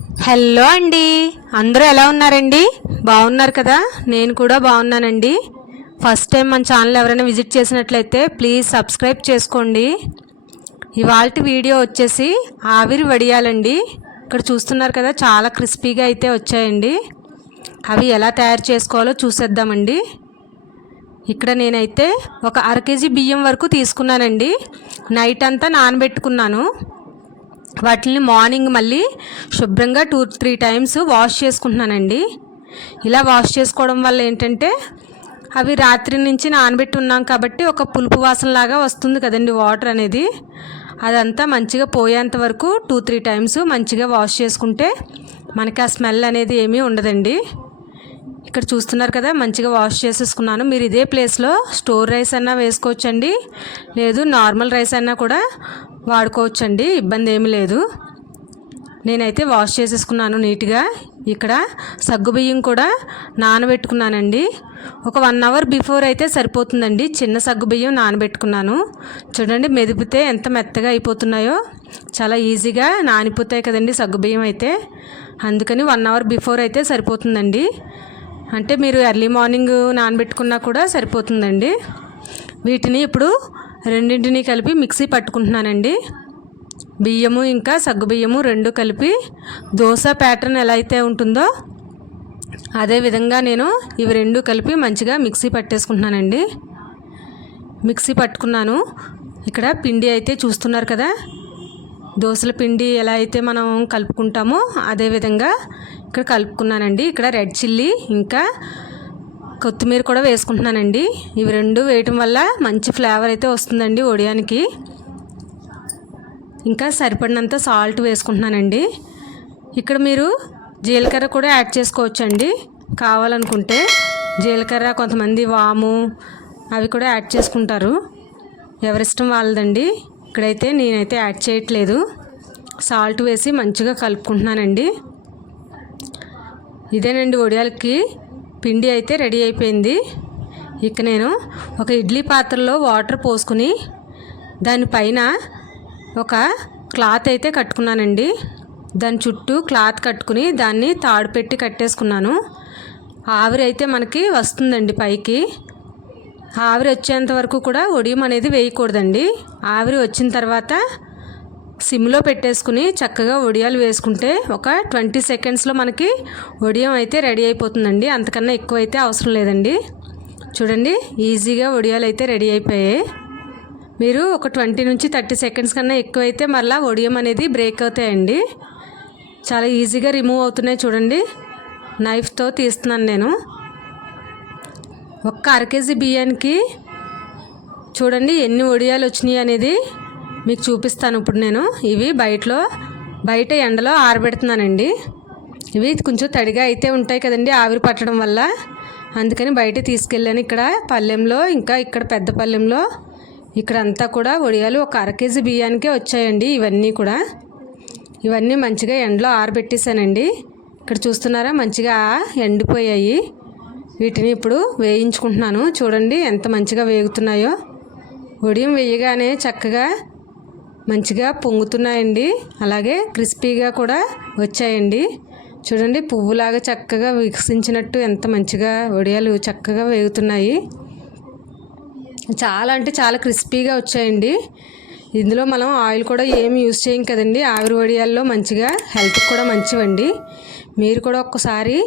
Hello అండి. అందరూ ఎలా ఉన్నారండి? బాగున్నారు కదా? నేను కూడా బాగున్నానండి. ఫస్ట్ టైం మన ఛానల్ ఎవరైనా విజిట్ చేసినట్లయితే ప్లీజ్ సబ్స్క్రైబ్ చేసుకోండి. ఇవాళ వీడియో వచ్చేసి ఆవిరి వడియాలండి. ఇక్కడ చూస్తున్నారు కదా చాలా క్రిస్పీగా అయితే వచ్చాయండి. అవి ఎలా తయారు చేసుకోవాలో చూసేద్దామండి. ఇక్కడ నేనైతే ఒక అర కేజీ బియ్యం వరకు తీసుకున్నానండి. నైట్ అంతా నానబెట్టుకున్నాను. వాటిని మార్నింగ్ మళ్ళీ శుభ్రంగా టూ త్రీ టైమ్స్ వాష్ చేసుకుంటున్నానండి. ఇలా వాష్ చేసుకోవడం వల్ల ఏంటంటే అవి రాత్రి నుంచి నానబెట్టి ఉన్నాం కాబట్టి ఒక పులుపు వాసనలాగా వస్తుంది కదండి వాటర్ అనేది. అదంతా మంచిగా పోయేంత వరకు టూ త్రీ టైమ్స్ మంచిగా వాష్ చేసుకుంటే మనకి ఆ స్మెల్ అనేది ఏమీ ఉండదండి. ఇక్కడ చూస్తున్నారు కదా మంచిగా వాష్ చేసేసుకున్నాను. మీరు ఇదే ప్లేస్లో స్టోర్ రైస్ అన్నా వేసుకోవచ్చండి. లేదు నార్మల్ రైస్ అన్నా కూడా వాడుకోవచ్చండి ఇబ్బంది ఏమీ లేదు. నేనైతే వాష్ చేసేసుకున్నాను నీట్గా. ఇక్కడ సగ్గుబియ్యం కూడా నానబెట్టుకున్నానండి. ఒక వన్ అవర్ బిఫోర్ అయితే సరిపోతుందండి. చిన్న సగ్గుబియ్యం నానబెట్టుకున్నాను. చూడండి మెదిపితే ఎంత మెత్తగా అయిపోతున్నాయో. చాలా ఈజీగా నానిపోతాయి కదండి సగ్గుబియ్యం అయితే. అందుకని వన్ అవర్ బిఫోర్ అయితే సరిపోతుందండి. అంటే మీరు ఎర్లీ మార్నింగ్ నానబెట్టుకున్నా కూడా సరిపోతుందండి. వీటిని ఇప్పుడు రెండింటిని కలిపి మిక్సీ పట్టుకుంటున్నానండి. బియ్యము ఇంకా సగ్గు బియ్యము రెండు కలిపి దోశ ప్యాటర్న్ ఎలా అయితే ఉంటుందో అదే విధంగా నేను ఇవి రెండు కలిపి మంచిగా మిక్సీ పట్టేసుకుంటున్నానండి. మిక్సీ పట్టుకున్నాను. ఇక్కడ పిండి అయితే చూస్తున్నారు కదా. దోశల పిండి ఎలా అయితే మనం కలుపుకుంటామో అదే విధంగా ఇక్కడ కలుపుకున్నానండి. ఇక్కడ రెడ్ చిల్లీ ఇంకా కొత్తిమీర కూడా వేసుకుంటున్నానండి. ఇవి రెండు వేయటం వల్ల మంచి ఫ్లేవర్ అయితే వస్తుందండి ఒడియానికి. ఇంకా సరిపడినంత సాల్ట్ వేసుకుంటున్నానండి. ఇక్కడ మీరు జీలకర్ర కూడా యాడ్ చేసుకోవచ్చండి. కావాలనుకుంటే జీలకర్ర కొంతమంది వాము అవి కూడా యాడ్ చేసుకుంటారు. ఎవరిష్టం వాళ్ళదండి. ఇక్కడైతే నేనైతే యాడ్ చేయట్లేదు. సాల్ట్ వేసి మంచిగా కలుపుకుంటున్నానండి. ఇదేనండి వడియాలకి పిండి అయితే రెడీ అయిపోయింది. ఇక నేను ఒక ఇడ్లీ పాత్రలో వాటర్ పోసుకుని దానిపైన ఒక క్లాత్ అయితే కట్టుకున్నానండి. దాని చుట్టూ క్లాత్ కట్టుకుని దాన్ని తాడు పెట్టి కట్టేసుకున్నాను. ఆవిరి అయితే మనకి వస్తుందండి పైకి. ఆవిరి వచ్చేంత వరకు కూడా ఒడియం అనేది వేయకూడదండి. ఆవిరి వచ్చిన తర్వాత సిమ్లో పెట్టేసుకుని చక్కగా వడియాలు వేసుకుంటే ఒక ట్వంటీ సెకండ్స్లో మనకి వడియం అయితే రెడీ అయిపోతుందండి. అంతకన్నా ఎక్కువ అయితే అవసరం లేదండి. చూడండి ఈజీగా వడియాలు అయితే రెడీ అయిపోయాయి. మీరు ఒక ట్వంటీ నుంచి థర్టీ సెకండ్స్ కన్నా ఎక్కువైతే మళ్ళీ వడియం అనేది బ్రేక్ అవుతాయండి. చాలా ఈజీగా రిమూవ్ అవుతున్నాయి చూడండి. నైఫ్తో తీస్తున్నాను నేను. ఒక్క అర కేజీ బియ్యానికి చూడండి ఎన్ని వడియాలు వచ్చినాయి అనేది. మీకు చూపిస్తాను ఇప్పుడు నేను. ఇవి బయటలో బయట ఎండలో ఆరబెడుతున్నానండి. ఇవి కొంచెం తడిగా అయితే ఉంటాయి కదండి ఆవిరి పట్టడం వల్ల. అందుకని బయట తీసుకెళ్ళాను ఇక్కడ పల్లెంలో ఇంకా ఇక్కడ పెద్ద పల్లెంలో. ఇక్కడ అంతా కూడా వడియాలు ఒక అర కేజీ బియ్యానికే వచ్చాయండి ఇవన్నీ కూడా. ఇవన్నీ మంచిగా ఎండలో ఆరబెట్టేశానండి. ఇక్కడ చూస్తున్నారా మంచిగా ఎండిపోయాయి. వీటిని ఇప్పుడు వేయించుకుంటున్నాను. చూడండి ఎంత మంచిగా వేగుతున్నాయో. ఉడియం వేయగానే చక్కగా మంచిగా పొంగుతున్నాయండి. అలాగే క్రిస్పీగా కూడా వచ్చాయండి. చూడండి పువ్వులాగా చక్కగా వికసించినట్టు ఎంత మంచిగా వడియాలు చక్కగా వేగుతున్నాయి. చాలా అంటే చాలా క్రిస్పీగా వచ్చాయండి. ఇందులో మనం ఆయిల్ కూడా ఏమి యూజ్ చేయం కదండి. ఆవిరి వడియాల్లో మంచిగా హెల్త్కి కూడా మంచివండి. మీరు కూడా ఒక్కసారి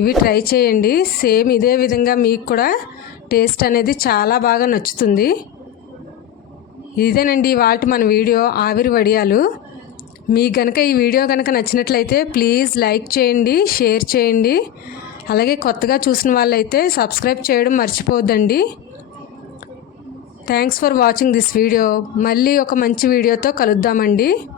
ఇవి ట్రై చేయండి. సేమ్ ఇదే విధంగా మీకు కూడా టేస్ట్ అనేది చాలా బాగా నచ్చుతుంది. ఇదేనండి వాటి మన వీడియో ఆవిరి వడియాలు. మీకు కనుక ఈ వీడియో కనుక నచ్చినట్లయితే ప్లీజ్ లైక్ చేయండి షేర్ చేయండి. అలాగే కొత్తగా చూసిన వాళ్ళైతే సబ్స్క్రైబ్ చేయడం మర్చిపోద్దండి. Thanks for watching this video. మళ్ళీ ఒక మంచి వీడియోతో కలుద్దామండి.